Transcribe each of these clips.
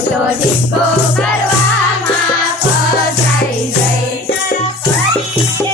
મોટો ડિસ્કો કરવામાં ફસાઈ જાય.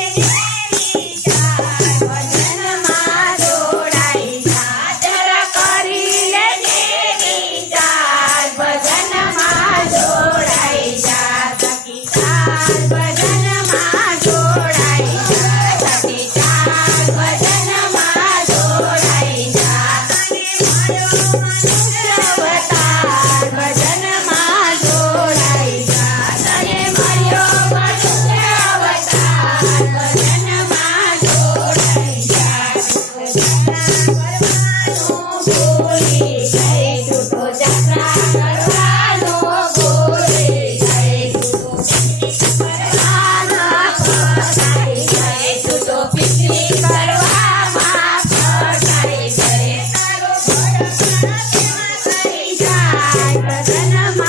Bye.